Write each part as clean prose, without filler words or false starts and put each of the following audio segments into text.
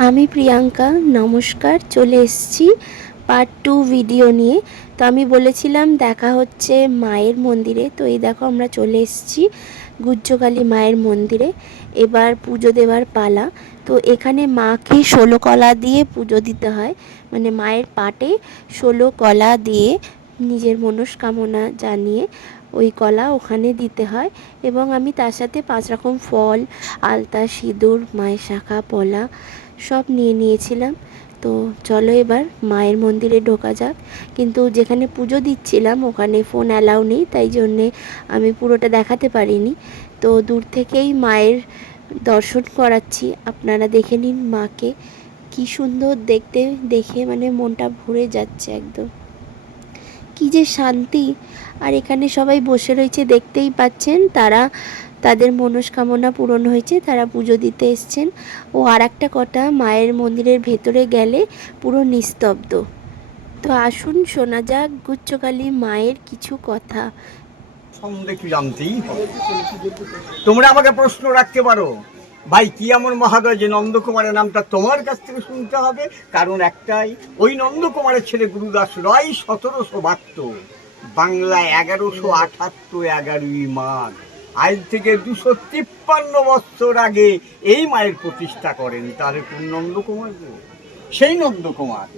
আমি প্রিয়াঙ্কা, নমস্কার। চলে এসেছি পার্ট 2 ভিডিও নিয়ে। তো আমি বলেছিলাম দেখা হচ্ছে মায়ের মন্দিরে। তো এই দেখো আমরা চলে এসেছি গুহ্যকালী মায়ের মন্দিরে। এবার পুজো দেওয়ার পালা। তো এখানে মাকে 16 কলা দিয়ে পুজো দিতে হয়, মানে মায়ের পাটে 16 কলা দিয়ে নিজের মনস্কামনা জানিয়ে ওই কলা ওখানে দিতে হয়। এবং আমি তার সাথে 5 রকম ফল, আলতা, সিঁদুর, মায়ের শাঁখা পলা সব নিয়ে নিয়েছিলাম। তো চলো এবার মায়ের মন্দিরে ঢোকা যাক। কিন্তু যেখানে পুজো দিচ্ছিলাম ওখানে ফোন অ্যালাউ নেই, তাই জন্যে আমি পুরোটা দেখাতে পারিনি। তো দূর থেকেই মায়ের দর্শন করাচ্ছি, আপনারা দেখে নিন মাকে। কি সুন্দর দেখতে, দেখে মানে মনটা ভরে যাচ্ছে একদম। কি যে শান্তি। আর এখানে সবাই বসে রয়েছে, দেখতেই পাচ্ছেন। তারা তাদের মনস্কামনা পূরণ হয়েছে, তারা পুজো দিতে এসছেন। ও আর একটা কথা, মায়ের মন্দিরের ভেতরে গেলে পুরো নিস্তব্ধ। তো আসুন শোনা যাক গুহ্যকালী মায়ের কিছু কথা। সম্বন্ধে একটু জানতেই হবে। তোমরা আমাকে প্রশ্ন রাখতে পারো, ভাই কি এমন মহাদয় যে নন্দকুমারের নামটা তোমার কাছ থেকে শুনতে হবে? কারণ একটাই, ওই নন্দকুমারের ছেলে গুরুদাস রায় 1772, বাংলা 1178, 11ই মাঘ, আজ থেকে 253 বছর আগে এই মায়ের প্রতিষ্ঠা করেন। তাহলে কোন নন্দকুমার? সেই নন্দকুমার,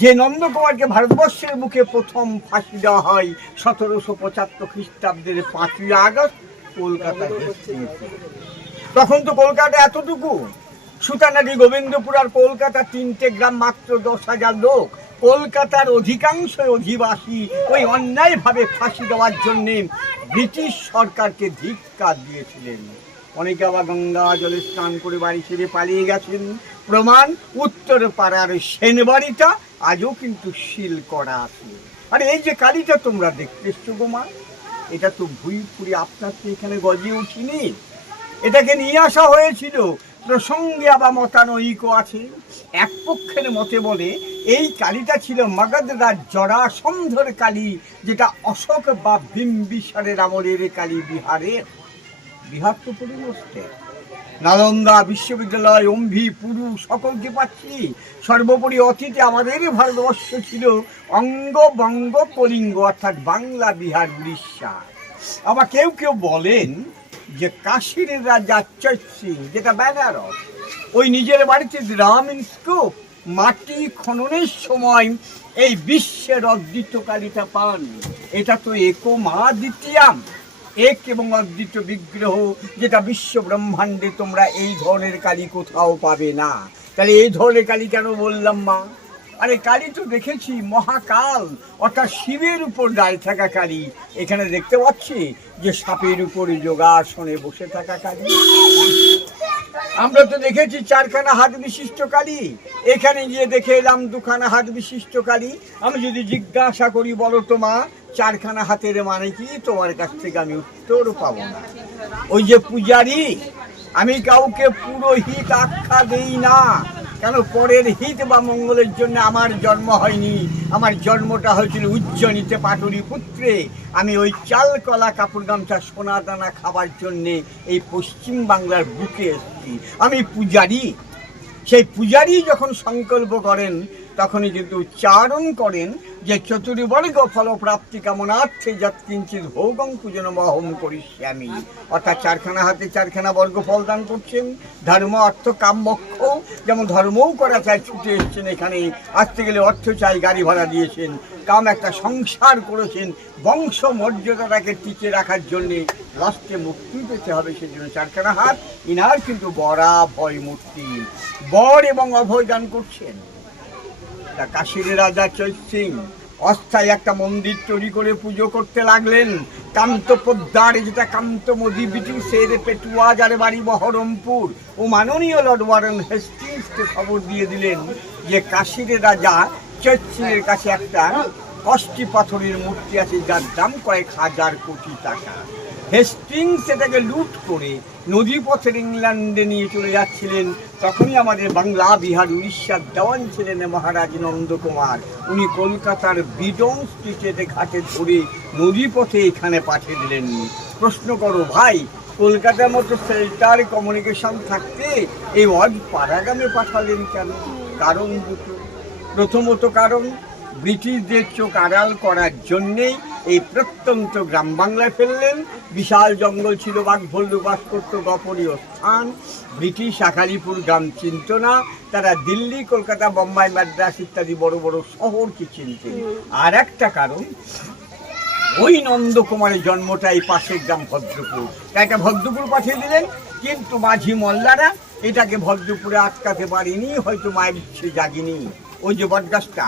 যে নন্দকুমারকে ভারতবর্ষের বুকে প্রথম ফাঁসি দেওয়া হয় 1775 খ্রিস্টাব্দের 5ই আগস্ট কলকাতার হেস্টিংসে। তখন তো কলকাতা এতটুকু, সুতানাদি, গোবিন্দপুর আর কলকাতা 3টে গ্রাম, মাত্র 10,000 লোক। কলকাতার অধিকাংশ অধিবাসী ওই অন্যায়ভাবে ফাঁসি দেওয়ার জন্যে ব্রিটিশ সরকারকে ধিক্কার দিয়েছিলেন। অনেকে আবার গঙ্গা জলে স্নান করে বাড়ি ছেড়ে পালিয়ে গেছেন। প্রমাণ, উত্তর পাড়ার সেনবাড়িটা আজও কিন্তু সিল করা আছে। আর এই যে কালীটা তোমরা দেখতেছো গো মা, এটা তো ভুই ফুরি আপনার তো এখানে গজে উঠিনি। এটাকে নিয়ে আসা হয়েছিল। প্রসঙ্গে আবার মতানৈক্য আছে। এক পক্ষের মতে বলে এই কালীটা ছিল মগধ রাজ জরাসন্ধর কালী, যেটা অশোক বা বিম্বিসারের আমলের কালী বিহারের। বিহার তো পরিবর্তে নালন্দা বিশ্ববিদ্যালয়, অম্ভি, পুরু সকলকে পাচ্ছি। সর্বোপরি অতীতে আমাদের ভারতবর্ষ ছিল অঙ্গ বঙ্গ কলিঙ্গ, অর্থাৎ বাংলা, বিহার, উড়িষ্যা। আবার কেউ কেউ বলেন যে কাশীর রাজা চৈত সিং, যেটা বেনারস, ওই নিজের বাড়িতে রামিনস্কোপ মাটি খননের সময় এই বিশ্বের অদ্বিতীয় কালীটা পান। এটা তো একো মা দ্বিতীয়াম, এক এবং অদ্বিতীয় বিগ্রহ, যেটা বিশ্ব ব্রহ্মাণ্ডে তোমরা এই ধরনের কালী কোথাও পাবে না। তাহলে এই ধরনের কালী কেন বললাম মা? আরে কালী তো দেখেছি মহাকাল, অর্থাৎ শিবের উপর দাঁড়িয়ে থাকা কালী। এখানে দেখতে পাচ্ছি যে সাপের উপরে যোগাসনে বসে থাকা কালী। আমরা তো দেখেছি 4খানা হাত বিশিষ্ট কালী। এখানে গিয়ে দেখে এলাম 2খানা হাত বিশিষ্ট কালী। আমি যদি জিজ্ঞাসা করি বলো তো মা 4খানা হাতের মানে কি, তোমার কাছ থেকে আমি উত্তর পাবো না। ওই যে পূজারী, আমি কাউকে পুরোহিত আখ্যা দেই না। কেন? পরের হিত বা মঙ্গলের জন্য আমার জন্ম হয়নি। আমার জন্মটা হয়েছিল উজ্জয়িনীতে পাটুরি পুত্রে। আমি ওই চাল কলা কাপড় গামছা সোনা দানা খাবার জন্যে এই পশ্চিম বাংলার বুকে এসেছি। আমি পূজারী। সেই পূজারী যখন সংকল্প করেন তখনই কিন্তু উচ্চারণ করেন যে চতুর্বর্গ ফলপ্রাপ্তি কামনার্থে যৎকিঞ্চিৎ ভোগং পূজনমহং করিষ্যামি। অর্থাৎ 4খানা হাতে 4খানা বর্গ ফল দান করছেন। ধর্ম, অর্থ, কাম, মোক্ষ। যেমন ধর্মও করা চাই, ছুটে এসছেন এখানে। আসতে গেলে অর্থ চাই, গাড়ি ভাড়া দিয়েছেন। কাম, একটা সংসার করেছেন, বংশ মর্যাদাটাকে টিকে রাখার জন্যে, লাস্টে মুক্তি পেতে হবে, সেজন্য 4খানা হাত। ইনার কিন্তু বরা ভয় মূর্তি, বর এবং অভয় দান করছেন। কাশীর রাজা চৈত সিং অস্থায়ী একটা মন্দির তৈরি করে পুজো করতে লাগলেন। কান্ত পোদ্দার, যেটা কান্ত মোদি ব্রিটিশের পেটুয়া, যার বাড়ি বহরমপুর, ও মাননীয় লর্ড ওয়ারেন হেস্টিংসকে খবর দিয়ে দিলেন যে কাশীর রাজা চৈত সিংয়ের কাছে একটা কষ্টি পাথরের মূর্তি আছে, যার দাম কয়েক হাজার কোটি টাকা। হেস্টিংস সেটাকে লুট করে নদীপথের ইংল্যান্ডে নিয়ে চলে যাচ্ছিলেন। তখনই আমাদের বাংলা, বিহার, উড়িষ্যার দেওয়ান ছিলেন মহারাজ নন্দকুমার। উনি কলকাতার বিডন স্ট্রিটের ঘাটে ধরে নদীপথে এখানে পাঠিয়ে দিলেন। প্রশ্ন করো ভাই, কলকাতার মতো শেল্টার কমিউনিকেশন থাকতে এই অজ পাড়াগ্রামে পাঠালেন কেন? কারণ দুটো। প্রথমত কারণ, ব্রিটিশদের চোখ আড়াল করার জন্যেই এই প্রত্যন্ত গ্রাম বাংলায় ফেললেন। বিশাল জঙ্গল ছিল, বাঘ ভাল্লুক বাস করত, গোপনীয় স্থান। ব্রিটিশ আকালিপুর গ্রাম চিনত না, তারা দিল্লি, কলকাতা, বোম্বাই, মাদ্রাস ইত্যাদি বড় বড় শহরকে চিনতেন। আর একটা কারণ, ওই নন্দকুমারের জন্মটা এই পাশের গ্রাম ভদ্রপুর, তাই এটা ভদ্রপুর পাঠিয়ে দিলেন। কিন্তু মাঝি মোল্লারা এটাকে ভদ্রপুরে আটকাতে পারেনি, হয়তো মায়ের ইচ্ছে জাগিনি। ওই যে বটগাছটা,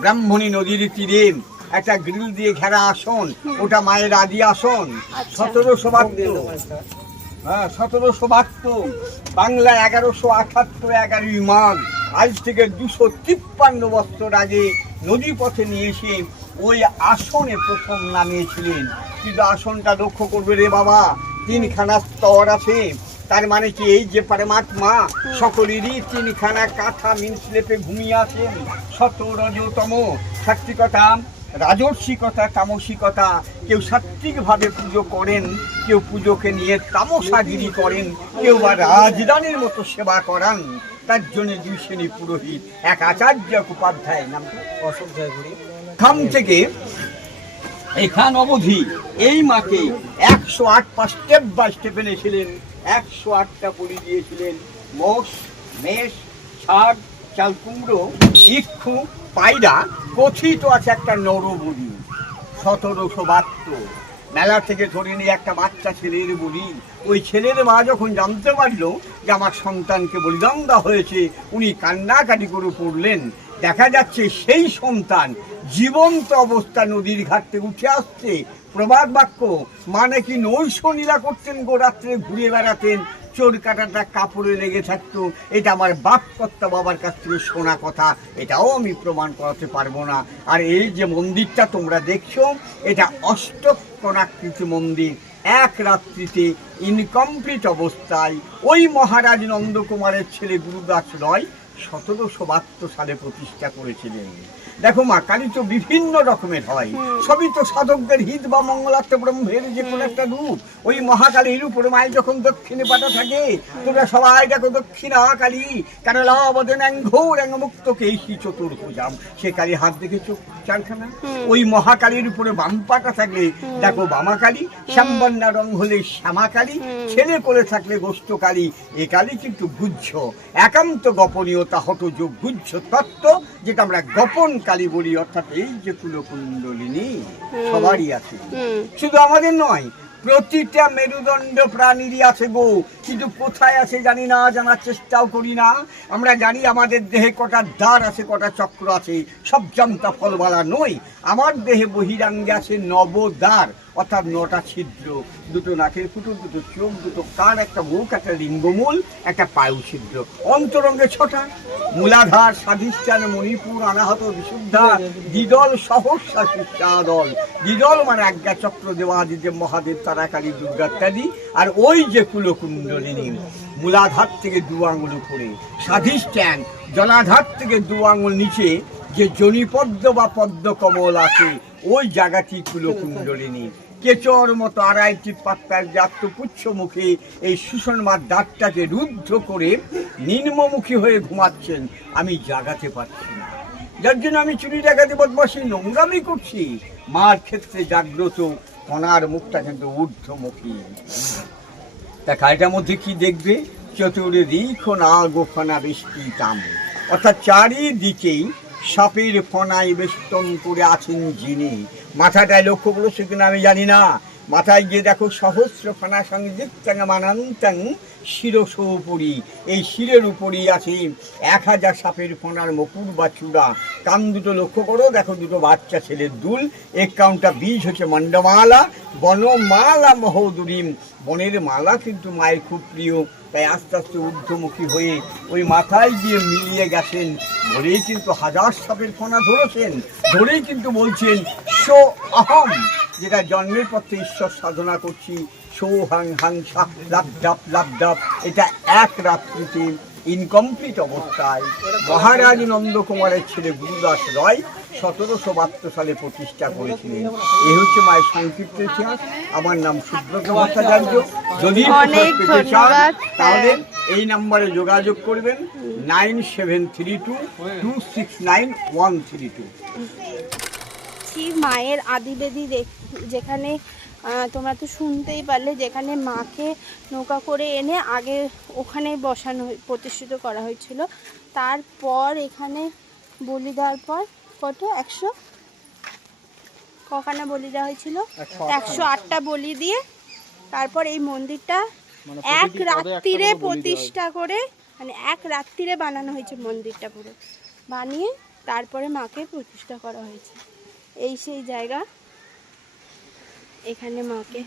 ব্রাহ্মণী নদীর তীরে একটা গ্রিল দিয়ে ঘেরা আসন, ওটা মায়ের আদি আসন। 1772 বাংলা 1178 11ই মাঘ, আজ থেকে 253 বছর আগে নদীপথে নিয়ে এসে ওই আসনে প্রথম নামিয়েছিলেন। কিন্তু আসনটা লক্ষ্য করবে রে বাবা, 3খানা স্তর আছে। তার মানে কি, এই যে পরমাত্মা সকলেরই 3খানা কাঁথা মিনস্লেপে ঘুমিয়ে আছেন। সত রজতম, সাত্বিকতা, রাজস্বিকতা, তামসিকতা। কেউ সাত্বিকভাবে পুজো করেন, কেউ পুজোকে নিয়ে তামসাগিরি করেন, কেউ বা রাজরানীর মতো সেবা করান। তার জন্য 2 শ্রেণী পুরোহিত, এক আচার্য, এক উপাধ্যায়। নাম খাম থেকে এখান অবধি এই মাকে 108 পা স্টেপ বাই স্টেপ এনেছিলেন। 108টা বলি দিয়েছিলেন। মোষ, মেষ, ছাগ, চাল কুমড়ো, ইক্ষু, পায়রা, কথিত আছে একটা নরবলি। 1772 মেলা থেকে ধরে নিয়ে একটা বাচ্চা ছেলের বলি। ওই ছেলের মা যখন জানতে পারলো যে আমার সন্তানকে বলিদান দেওয়া হয়েছে, উনি কান্নাকাটি করে পড়লেন। দেখা যাচ্ছে সেই সন্তান জীবন্ত অবস্থা নদীর ঘাট থেকে উঠে আসছে। প্রবাদ বাক্য, মানে কি নৈশনীলা করতেন, গোরাত্রে ঘুরে বেড়াতেন, চোর কাটাটা কাপড়ে লেগে থাকতো। এটা আমার বাপ কর্তা বাবার কাছ থেকে শোনা কথা, এটাও আমি প্রমাণ করাতে পারবো না। আর এই যে মন্দিরটা তোমরা দেখছো, এটা অষ্টকোণাকৃতি মন্দির। এক রাত্রিতে ইনকমপ্লিট অবস্থায় ওই মহারাজ নন্দকুমারের ছেলে গুরুদাস রয় 1772 সালে প্রতিষ্ঠা করেছিলেন। দেখো মা কালী তো বিভিন্ন রকমের হয়, সবই তো সাধকদের হিত বা মঙ্গলার্থ ব্রহ্মের যে কোনো একটা রূপ। ওই মহাকালীর উপরে মায়ের যখন দক্ষিণে পাটা থাকে, তোমরা সবাই দেখো দক্ষিণা কালী, কারণ লাবদন ঘোর মুক্ত কেশি চতুর্ভুজাম। সে কালী হাত দেখেছো 4খানা। ওই মহাকালীর উপরে বাম পাটা থাকলে দেখো বামাকালী, শ্যামবন্যা রং হলে শ্যামাকালী, ছেলে করে থাকলে গোষ্ঠকালী। এ কালী কিন্তু গুহ্য, একান্ত গোপনীয়তা, হঠযোগ গুহ্য তত্ত্ব, যেটা আমরা গোপন কালী বলি। অর্থাৎ এই যে কুলকুণ্ডলিনী সবারই আছে, শুধু আমাদের নয়, প্রতিটা মেরুদণ্ড প্রাণীরই আছে গো। কিন্তু কোথায় আছে জানি না, জানার চেষ্টাও করি না। আমরা জানি আমাদের দেহে কটা দ্বার আছে, কটা চক্র আছে, সব জানতা ফলবালা নই। আমার দেহে বহিরাঙ্গে আছে 9 দ্বার, অর্থাৎ 9টা ছিদ্র, 2টো নাকের ফুটো, 2টো চোখ, 2টো কান, একটা মুখ, একটা লিঙ্গমূল, একটা পায়ু ছিদ্র। অন্তরঙ্গে 6টা, মূলাধার, স্বাধিষ্ঠান, মণিপুর, অনাহত, বিশুদ্ধা, দ্বিদল, সহস্রা, শিষ্টাদল। দ্বিদল মানে আজ্ঞা চক্র, দেবাদিদেব, মহাদেব, তারাকালী, দুর্গা ইত্যাদি। আর ওই যে কুলকুণ্ডলিনী, মূলাধার থেকে 2 আঙুল উপরে, স্বাধিষ্ঠান, জলাধার থেকে 2 আঙুল নিচে যে জনিপদ্ম বা পদ্ম কমল আছে, ওই জায়গাটি কুলকুণ্ডলিনী। কেচর মতো 2.5টি পাত্তার জাতপুচ্ছ মুখে এই সুষমার দাঁতটাকে রুদ্ধ করে নিম্নমুখী হয়ে ঘুমাচ্ছেন। আমি জাগাতে পারছি না, যার জন্য আমি চুরি ডাকাতি বদমাশি নোংরামি করছি। মার ক্ষেত্রে জাগ্রত, কণার মুখটা কিন্তু ঊর্ধ্বমুখী। দেখা এটার মধ্যে কি দেখবে, চতুরে রিখ না গোফনা বেষ্টিতাম, অর্থাৎ চারিদিকেই সাপের ফনায় বেষ্টন করে আছেন যিনি। মাথাটায় লক্ষ্য করো, সেদিন আমি জানি না, মাথায় গিয়ে দেখো সহস্র ফনা সংযুক্তাং মানান্তাং শিরসোপরি। এই শিরের উপরই আছে 1000 সাপের ফনার মুকুট বা চূড়া। কান দুটো লক্ষ্য করো, দেখো 2টো বাচ্চা ছেলের দুল। 51টা বীজ হচ্ছে মণ্ডমালা, বনমালা মহোদরীম। বনের মালা কিন্তু মায়ের খুব প্রিয়, তাই আস্তে আস্তে ঊর্ধ্বমুখী হয়ে ওই মাথায় গিয়ে মিলিয়ে গেছেন। ধরেই কিন্তু 1000 সাপের ফনা ধরেছেন, ধরেই কিন্তু বলছেন সো অহম, যেটা জন্মের পর থেকে ঈশ্বর সাধনা করছি। সো হাং হাং সাপ লাভ ডাপ লাভ ডাপ। এটা এক রাত্রিতে ইনকমপ্লিট অবস্থায় মহারাজ নন্দকুমারের ছেলে গুরুদাস রয় 1772 সালে প্রতিষ্ঠা করেছিলেন। এই হচ্ছে মায়ের সংক্ষিপ্ত ইতিহাস। আমার নাম সুব্রত ভট্টাচার্য। যদি পেতে চান তাহলে এই নাম্বারে যোগাযোগ করবেন 9732269132। মায়ের আদিবেদি যেখানে তোমরা তো শুনতেই পারলে, যেখানে মাকে নৌকা করে এনে আগে ওখানে বসানো প্রতিষ্ঠিত করা হয়েছিল। তারপর এখানে বলি দেওয়ার পর কত 100 কখানা বলি দেওয়া হয়েছিল, 108টা বলি দিয়ে তারপর এই মন্দিরটা এক রাত্রিরে প্রতিষ্ঠা করে, মানে এক রাত্রিরে বানানো হয়েছে মন্দিরটা, পুরো বানিয়ে তারপরে মাকে প্রতিষ্ঠা করা হয়েছে। এই সেই জায়গা, এখানে মাকে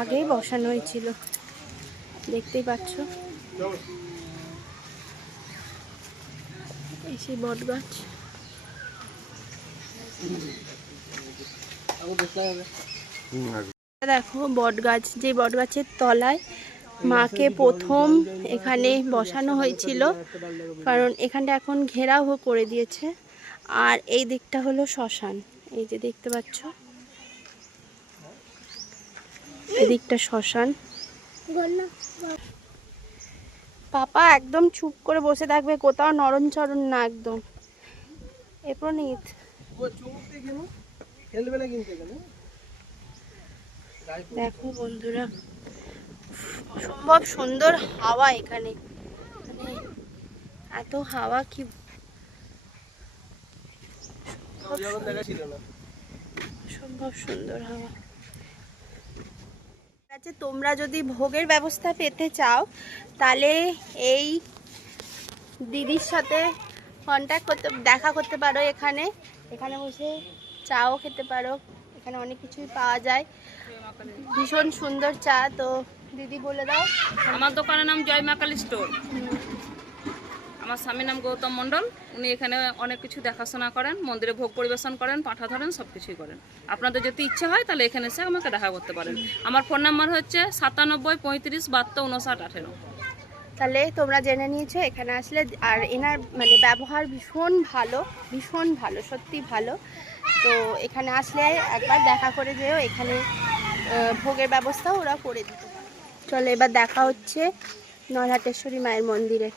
আগেই বসানো হয়েছিল, দেখতেই পাচ্ছ। এই সেই বট গাছ, দেখো বট গাছ, যে বট গাছের তলায় মাকে প্রথম এখানে বসানো হয়েছিল, কারণ এখানটা এখন ঘেরাও করে দিয়েছে। আর এই দিকটা হলো শ্মশান, এই যে দেখতে পাচ্ছ, এদিকটা শ্মশান। পাপা একদম চুপ করে বসে থাকবে, কোথাও নরম চরণ না, একদম এপ্রণিত। দেখো বন্ধুরা, অসম্ভব সুন্দর হাওয়া এখানে, মানে এত হাওয়া, কি অসম্ভব সুন্দর হাওয়া। তোমরা যদি ভোগের ব্যবস্থা পেতে চাও তাহলে এই দিদির সাথে কন্ট্যাক্ট করতে, দেখা করতে পারো। এখানে বসে চাও খেতে পারো, এখানে অনেক কিছুই পাওয়া যায়, ভীষণ সুন্দর চা। তো দিদি বলে দাও। আমার দোকানের নাম জয় মা কালী স্টোর। আমার স্বামীর নাম গৌতম মণ্ডল। উনি এখানে অনেক কিছু দেখাশোনা করেন, মন্দিরে ভোগ পরিবেশন করেন, পাঁঠা ধরেন, সব কিছুই করেন। আপনাদের যদি ইচ্ছে হয় তাহলে এখানে এসে আমাকে দেখা করতে পারেন। আমার ফোন নাম্বার হচ্ছে 97 35 72 59 18। তাহলে তোমরা জেনে নিয়েছো এখানে আসলে। আর এনার মানে ব্যবহার ভীষণ ভালো, ভীষণ ভালো, সত্যি ভালো। তো এখানে আসলে একবার দেখা করে যেও, এখানে ভোগের ব্যবস্থা ওরা করে দিতে পারে। চলো এবার দেখা হচ্ছে নরহাটেশ্বরী মায়ের মন্দিরে।